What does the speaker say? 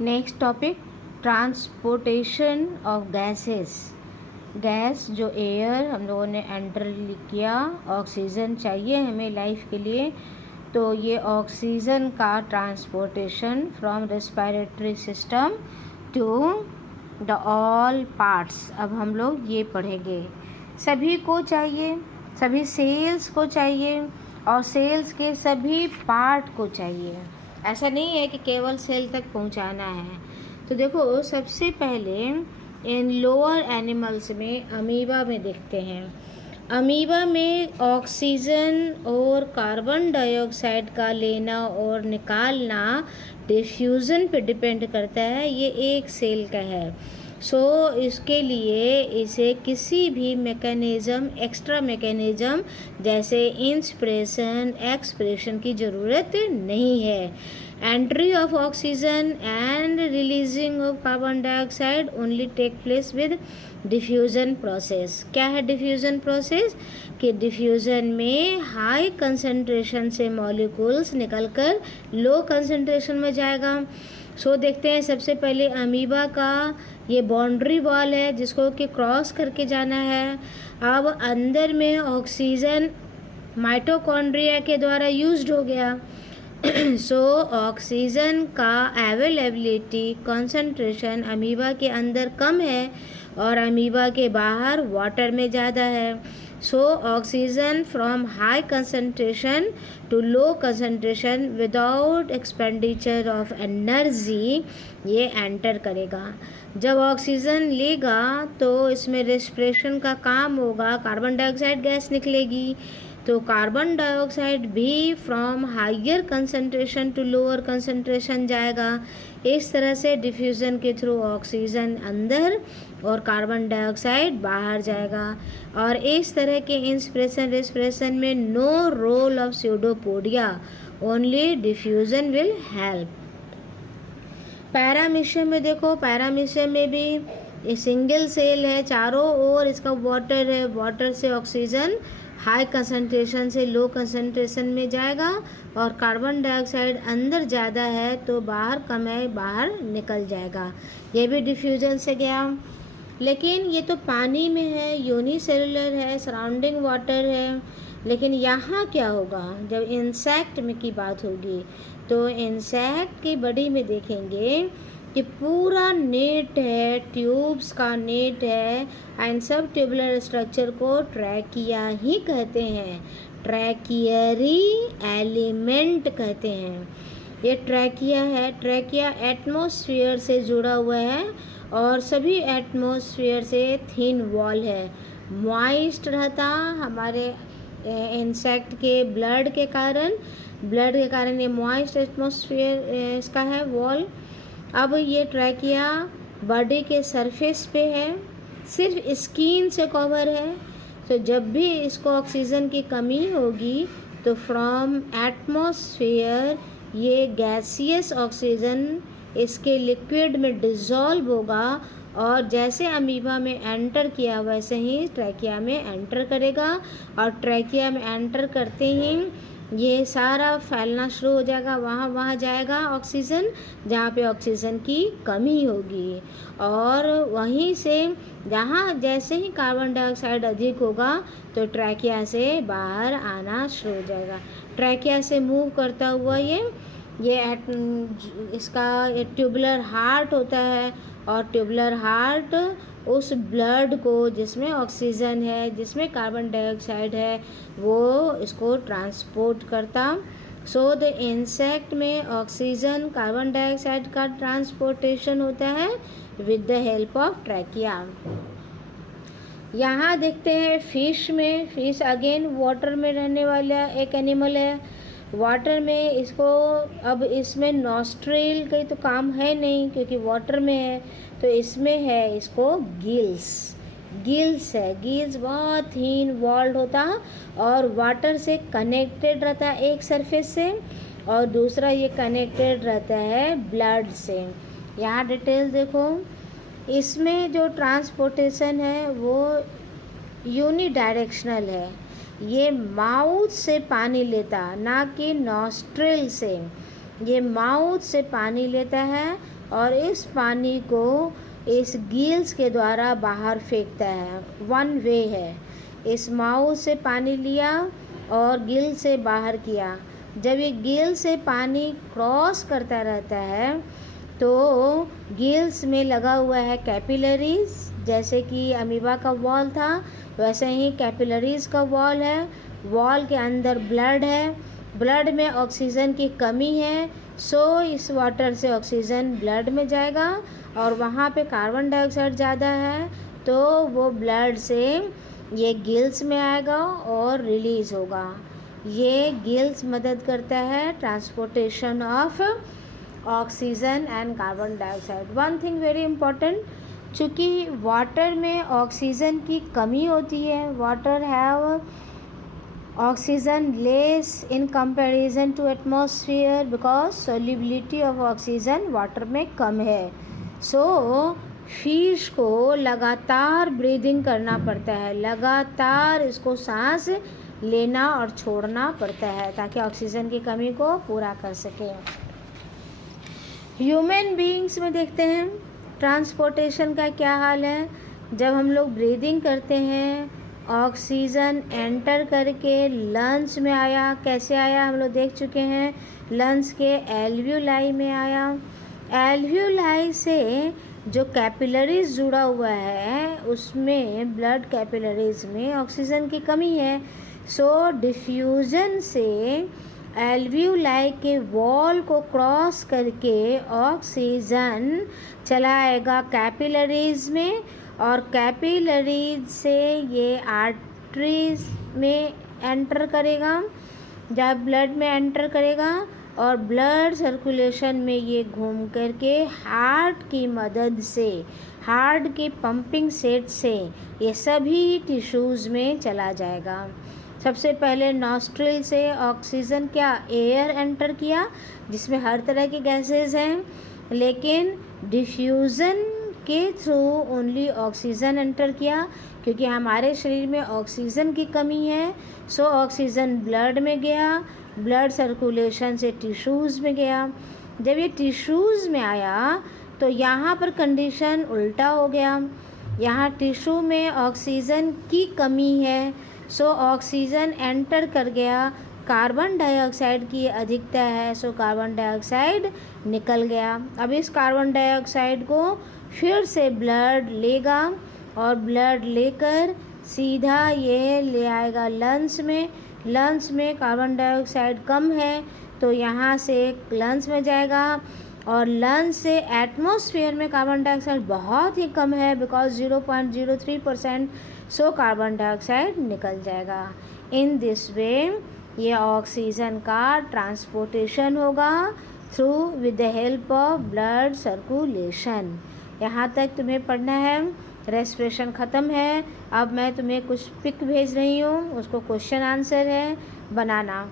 Next topic, transportation of gases. Gas जो air हम लोगों ने एंटर किया, ऑक्सीजन चाहिए हमें लाइफ के लिए, तो ये ऑक्सीजन का transportation from respiratory system to the all parts. अब हम लोग ये पढ़ेंगे, सभी को चाहिए, सभी सेल्स को चाहिए और सेल्स के सभी पार्ट को चाहिए। ऐसा नहीं है कि केवल सेल तक पहुंचाना है। तो देखो, सबसे पहले इन लोअर एनिमल्स में अमीबा में देखते हैं। अमीबा में ऑक्सीजन और कार्बन डाइऑक्साइड का लेना और निकालना डिफ्यूज़न पे डिपेंड करता है। ये एक सेल का है। इसके लिए इसे किसी भी मैकेनिज़्म, एक्स्ट्रा मैकेनिज़्म जैसे इंस्पिरेशन, एक्सप्रेशन की ज़रूरत नहीं है। Entry of oxygen and releasing of carbon dioxide only take place with diffusion process. क्या है डिफ्यूज़न प्रोसेस? कि डिफ्यूज़न में हाई कंसंट्रेशन से मॉलिक्यूल्स निकलकर लो कंसंट्रेशन में जाएगा। देखते हैं, सबसे पहले अमीबा का ये बाउंड्री वॉल है जिसको कि क्रॉस करके जाना है। अब अंदर में ऑक्सीजन माइटोकॉन्ड्रिया के द्वारा यूज्ड हो गया। ऑक्सीजन का अवेलेबिलिटी कंसंट्रेशन अमीबा के अंदर कम है और अमीबा के बाहर वाटर में ज़्यादा है। Oxygen from high concentration to low concentration without expenditure of energy ये एंटर करेगा। जब ऑक्सीजन लेगा तो इसमें रेस्पिरेशन का काम होगा, कार्बन डाइऑक्साइड गैस निकलेगी। तो कार्बन डाइऑक्साइड भी from higher concentration to lower concentration जाएगा। इस तरह से डिफ्यूज़न के थ्रू ऑक्सीजन अंदर और कार्बन डाइऑक्साइड बाहर जाएगा। और इस तरह के इंस्पिरेशन रेस्पिरेशन में no role of pseudopodia, only diffusion will help. Paramecium में देखो, पैरामीशियम में भी ये सिंगल सेल है, चारों ओर इसका वाटर है। वाटर से ऑक्सीजन हाई कंसंट्रेशन से लो कंसंट्रेशन में जाएगा और कार्बन डाइऑक्साइड अंदर ज़्यादा है तो बाहर कम है, बाहर निकल जाएगा। ये भी डिफ्यूजन से गया। लेकिन ये तो पानी में है, यूनिसेलुलर है, सराउंडिंग वाटर है। लेकिन यहाँ क्या होगा जब इंसेक्ट में की बात होगी? तो इंसेक्ट की बॉडी में देखेंगे कि पूरा नेट है, ट्यूब्स का नेट है एंड सब ट्यूबुलर स्ट्रक्चर को ट्रैकिया ही कहते हैं, ट्रैकियरी एलिमेंट कहते हैं। ये ट्रैकिया है। ट्रैकिया एटमॉस्फेयर से जुड़ा हुआ है और सभी एटमॉस्फेयर से थिन वॉल है, मॉइस्ट रहता हमारे इंसेक्ट के ब्लड के कारण ये मॉइस्ट एटमॉस्फेयर इसका है वॉल। अब ये ट्रैकिया बॉडी के सरफेस पे है, सिर्फ स्किन से कवर है। तो जब भी इसको ऑक्सीजन की कमी होगी तो फ्रॉम एटमॉस्फेयर ये गैसियस ऑक्सीजन इसके लिक्विड में डिज़ोल्व होगा और जैसे अमीबा में एंटर किया वैसे ही ट्रैकिया में एंटर करेगा। और ट्रैकिया में एंटर करते ही ये सारा फैलना शुरू हो जाएगा, वहाँ जाएगा ऑक्सीजन जहाँ पे ऑक्सीजन की कमी होगी। और वहीं से जहाँ जैसे ही कार्बन डाइऑक्साइड अधिक होगा तो ट्रैकिया से बाहर आना शुरू हो जाएगा। ट्रैकिया से मूव करता हुआ इसका ट्यूबुलर हार्ट होता है और ट्यूबुलर हार्ट उस ब्लड को जिसमें ऑक्सीजन है, जिसमें कार्बन डाइऑक्साइड है, वो इसको ट्रांसपोर्ट करता। द इंसेक्ट में ऑक्सीजन कार्बन डाइऑक्साइड का ट्रांसपोर्टेशन होता है with the help of trachea. यहाँ देखते हैं फिश में। फिश अगेन वाटर में रहने वाला एक एनिमल है। वाटर में इसको, अब इसमें नॉस्ट्रिल का तो काम है नहीं क्योंकि वाटर में है, तो इसमें है इसको गिल्स है। गिल्स बहुत थिन वॉल्ड होता और वाटर से कनेक्टेड रहता है एक सरफेस से और दूसरा ये कनेक्टेड रहता है ब्लड से। यहाँ डिटेल देखो, इसमें जो ट्रांसपोर्टेशन है वो यूनिडायरेक्शनल है। ये माउथ से पानी लेता, ना कि नॉस्ट्रिल से। ये माउथ से पानी लेता है और इस पानी को इस गिल्स के द्वारा बाहर फेंकता है। वन वे है, इस माउथ से पानी लिया और गिल से बाहर किया। जब ये गिल से पानी क्रॉस करता रहता है तो गिल्स में लगा हुआ है कैपिलरीज, जैसे कि अमीबा का वॉल था वैसे ही कैपिलरीज का वॉल है। वॉल के अंदर ब्लड है, ब्लड में ऑक्सीजन की कमी है, सो इस वाटर से ऑक्सीजन ब्लड में जाएगा और वहाँ पे कार्बन डाइऑक्साइड ज़्यादा है तो वो ब्लड से ये गिल्स में आएगा और रिलीज़ होगा। ये गिल्स मदद करता है transportation of oxygen and carbon dioxide. One thing very important, चूँकि वाटर में ऑक्सीजन की कमी होती है, water have oxygen less in comparison to atmosphere because solubility of oxygen water में कम है। सो फिश को लगातार ब्रीदिंग करना पड़ता है, लगातार इसको सांस लेना और छोड़ना पड़ता है ताकि ऑक्सीजन की कमी को पूरा कर सके। ह्यूमन बीइंग्स में देखते हैं ट्रांसपोर्टेशन का क्या हाल है। जब हम लोग ब्रीदिंग करते हैं ऑक्सीजन एंटर करके लंग्स में आया, कैसे आया हम लोग देख चुके हैं, लंग्स के एल्वियोलाई में आया। एल्वियोलाई से जो कैपिलरीज जुड़ा हुआ है उसमें ब्लड कैपिलरीज में ऑक्सीजन की कमी है, सो डिफ्यूज़न से एल्वियोलाई के वॉल को क्रॉस करके ऑक्सीजन चला आएगा कैपिलरीज में और कैपिलरीज से ये आर्टरीज में एंटर करेगा। जब ब्लड में एंटर करेगा और ब्लड सर्कुलेशन में ये घूम करके हार्ट की मदद से, हार्ट के पंपिंग सेट से ये सभी टिश्यूज़ में चला जाएगा। सबसे पहले नॉस्ट्रिल से ऑक्सीजन क्या एयर एंटर किया जिसमें हर तरह की गैसेस हैं, लेकिन डिफ्यूज़न के थ्रू ओनली ऑक्सीजन एंटर किया क्योंकि हमारे शरीर में ऑक्सीजन की कमी है। सो ऑक्सीजन ब्लड में गया, ब्लड सर्कुलेशन से टिश्यूज़ में गया। जब ये टिश्यूज़ में आया तो यहाँ पर कंडीशन उल्टा हो गया, यहाँ टिश्यू में ऑक्सीजन की कमी है, सो ऑक्सीजन एंटर कर गया, कार्बन डाइऑक्साइड की अधिकता है, सो कार्बन डाइऑक्साइड निकल गया। अब इस कार्बन डाइऑक्साइड को फिर से ब्लड लेगा और ब्लड लेकर सीधा ये ले आएगा लंग्स में। लंग्स में कार्बन डाइऑक्साइड कम है तो यहाँ से लंग्स में जाएगा और लंग्स से एटमॉस्फेयर में कार्बन डाइऑक्साइड बहुत ही कम है बिकॉज 0.03%, सो कार्बन डाइऑक्साइड निकल जाएगा। इन दिस वे ये ऑक्सीजन का ट्रांसपोर्टेशन होगा through with the help of blood circulation. यहाँ तक तुम्हें पढ़ना है, रेस्पिरेशन ख़त्म है। अब मैं तुम्हें कुछ पिक भेज रही हूँ, उसको क्वेश्चन आंसर है बनाना।